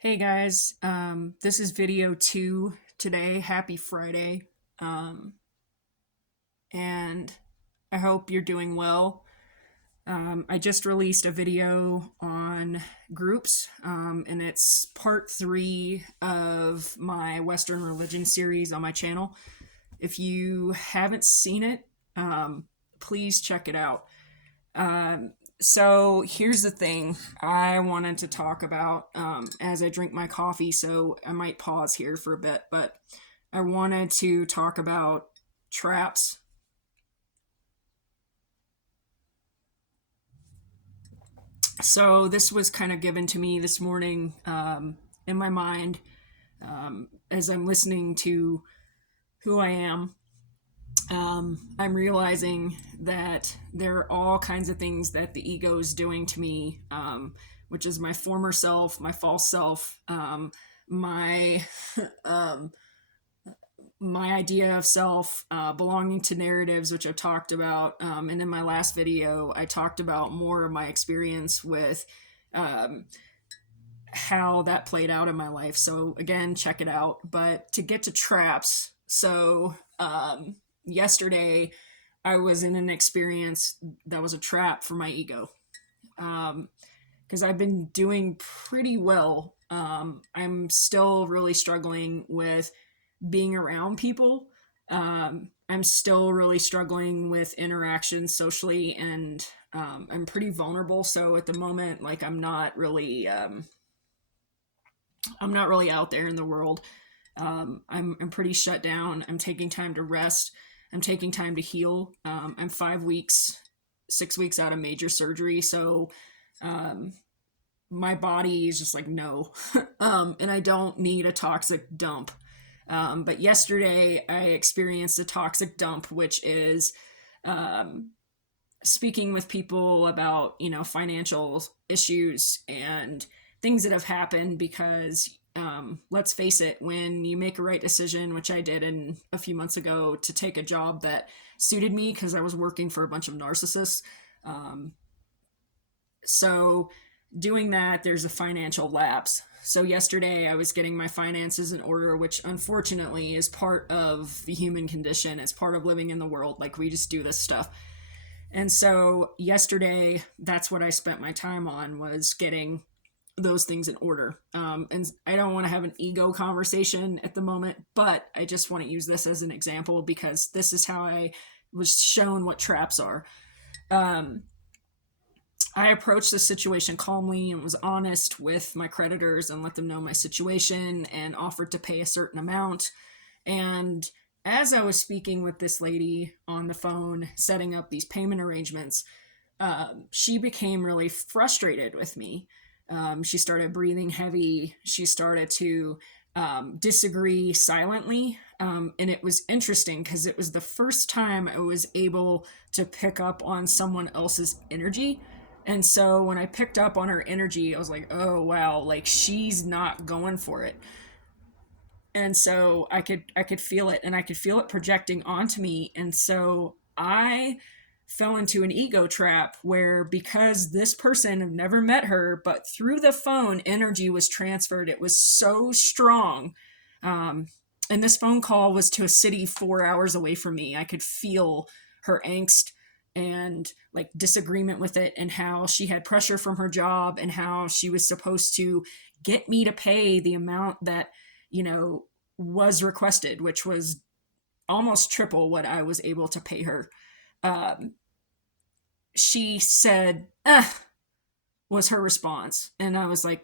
Hey guys, this is video 2 today. Happy Friday. Um, and I hope you're doing well. I just released a video on groups, and it's part 3 of my Western religion series on my channel. If you haven't seen it, please check it out. So here's the thing I wanted to talk about as I drink my coffee, so I might pause here for a bit, but I wanted to talk about traps. So this was kind of given to me this morning in my mind as I'm listening to who I am. I'm realizing that there are all kinds of things that the ego is doing to me, which is my former self, my false self, my um, my idea of self, belonging to narratives, which I've talked about. And in my last video, I talked about more of my experience with um, how that played out in my life. So again, check it out. But to get to traps, so yesterday I was in an experience that was a trap for my ego. Because I've been doing pretty well. I'm still really struggling with being around people. I'm still really struggling with interactions socially, and I'm pretty vulnerable. So at the moment, like I'm not really out there in the world. I'm pretty shut down. I'm taking time to rest. I'm taking time to heal. I'm 5 weeks, 6 weeks out of major surgery, so um, my body is just like no, and I don't need a toxic dump. But yesterday I experienced a toxic dump, which is um, speaking with people about financial issues and things that have happened because let's face it, when you make a right decision, which I did in a few months ago, to take a job that suited me because I was working for a bunch of narcissists. Um, so doing that, there's a financial lapse. So yesterday I was getting my finances in order, which unfortunately is part of the human condition. It's part of living in the world. Like, we just do this stuff. And so yesterday, that's what I spent my time on, was getting those things in order. And I don't want to have an ego conversation at the moment, but I just want to use this as an example because this is how I was shown what traps are. Um, I approached the situation calmly and was honest with my creditors and let them know my situation and offered to pay a certain amount. And as I was speaking with this lady on the phone, setting up these payment arrangements, she became really frustrated with me. She started breathing heavy. She started to disagree silently. And it was interesting because it was the first time I was able to pick up on someone else's energy. And so when I picked up on her energy, I was like, oh wow, like she's not going for it. And so I could feel it, and I could feel it projecting onto me. And so I fell into an ego trap where, because this person had never met her, but through the phone energy was transferred, it was so strong. um, and this phone call was to a city 4 hours away from me. I could feel her angst and like disagreement with it, and how she had pressure from her job, and how she was supposed to get me to pay the amount that you know was requested, which was almost triple what I was able to pay her. um, she said, was her response. And I was like,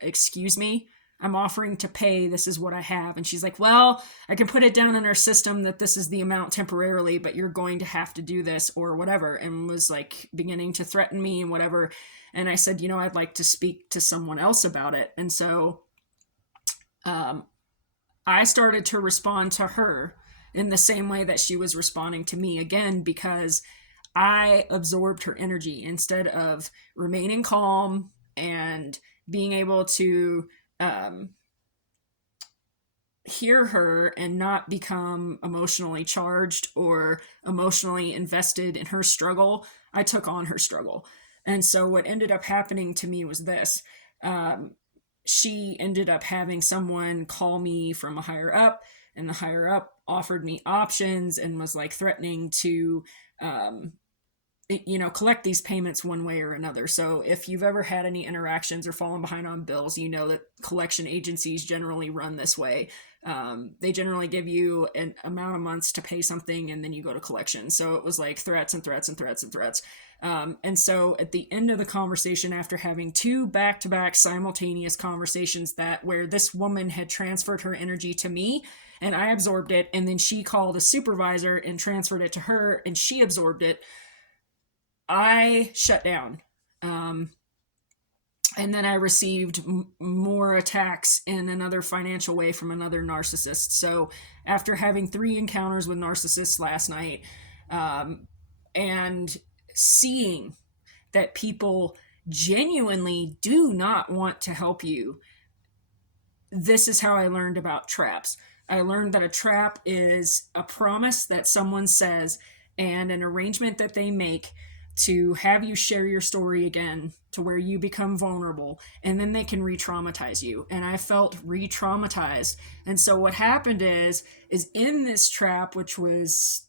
excuse me, I'm offering to pay. This is what I have. And she's like, well, I can put it down in our system that this is the amount temporarily, but you're going to have to do this or whatever. And was like beginning to threaten me and whatever. And I said, I'd like to speak to someone else about it. And so um, I started to respond to her in the same way that she was responding to me, again, because I absorbed her energy instead of remaining calm and being able to um, hear her and not become emotionally charged or emotionally invested in her struggle. I took on her struggle. And so what ended up happening to me was this. Um, she ended up having someone call me from a higher up, and the higher up offered me options and was like threatening to collect these payments one way or another. So if you've ever had any interactions or fallen behind on bills, you know that collection agencies generally run this way. They generally give you an amount of months to pay something, and then you go to collection. So it was like threats and threats and threats and threats. And so at the end of the conversation, after having 2 back-to-back simultaneous conversations where this woman had transferred her energy to me and I absorbed it, and then she called a supervisor and transferred it to her and she absorbed it, I shut down. And then I received more attacks in another financial way from another narcissist. So after having 3 encounters with narcissists last night, and seeing that people genuinely do not want to help you, this is how I learned about traps. I learned that a trap is a promise that someone says and an arrangement that they make to have you share your story again, to where you become vulnerable, and then they can re-traumatize you. And I felt re-traumatized. And so what happened is in this trap, which was,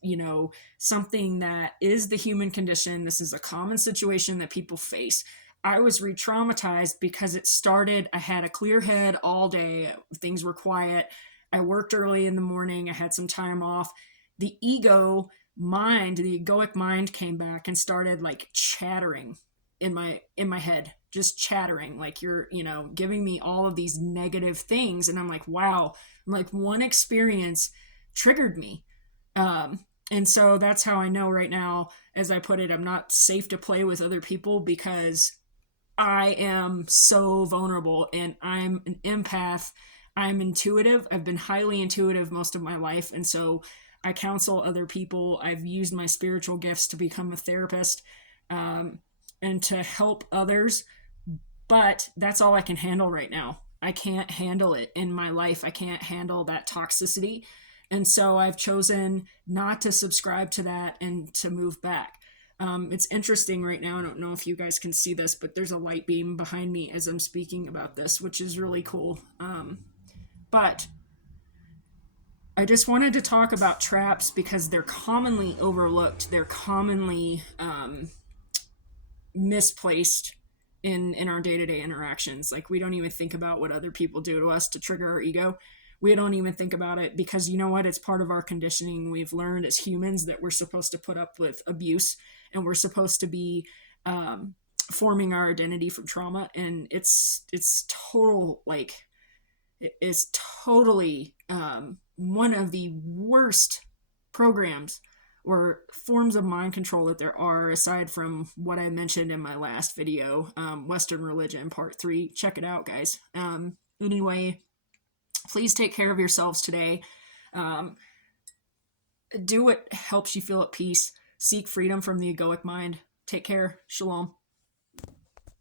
something that is the human condition, this is a common situation that people face, I was re-traumatized because it started, I had a clear head all day, things were quiet, I worked early in the morning, I had some time off. The egoic mind came back and started like chattering in my head, just chattering, like you're, giving me all of these negative things. And I'm like, wow, like one experience triggered me. And so that's how I know right now, as I put it, I'm not safe to play with other people because I am so vulnerable and I'm an empath. I'm intuitive. I've been highly intuitive most of my life. And so I counsel other people. I've used my spiritual gifts to become a therapist, and to help others. But that's all I can handle right now. I can't handle it in my life. I can't handle that toxicity. And so I've chosen not to subscribe to that and to move back. It's interesting right now. I don't know if you guys can see this, but there's a light beam behind me as I'm speaking about this, which is really cool. But I just wanted to talk about traps because they're commonly overlooked. They're commonly misplaced in our day-to-day interactions. Like, we don't even think about what other people do to us to trigger our ego. We don't even think about it because, you know what, it's part of our conditioning. We've learned as humans that we're supposed to put up with abuse, and we're supposed to be forming our identity from trauma. And it's totally one of the worst programs or forms of mind control that there are, aside from what I mentioned in my last video, Western Religion Part 3. Check it out, guys. Anyway, please take care of yourselves today. Do what helps you feel at peace. Seek freedom from the egoic mind. Take care. Shalom.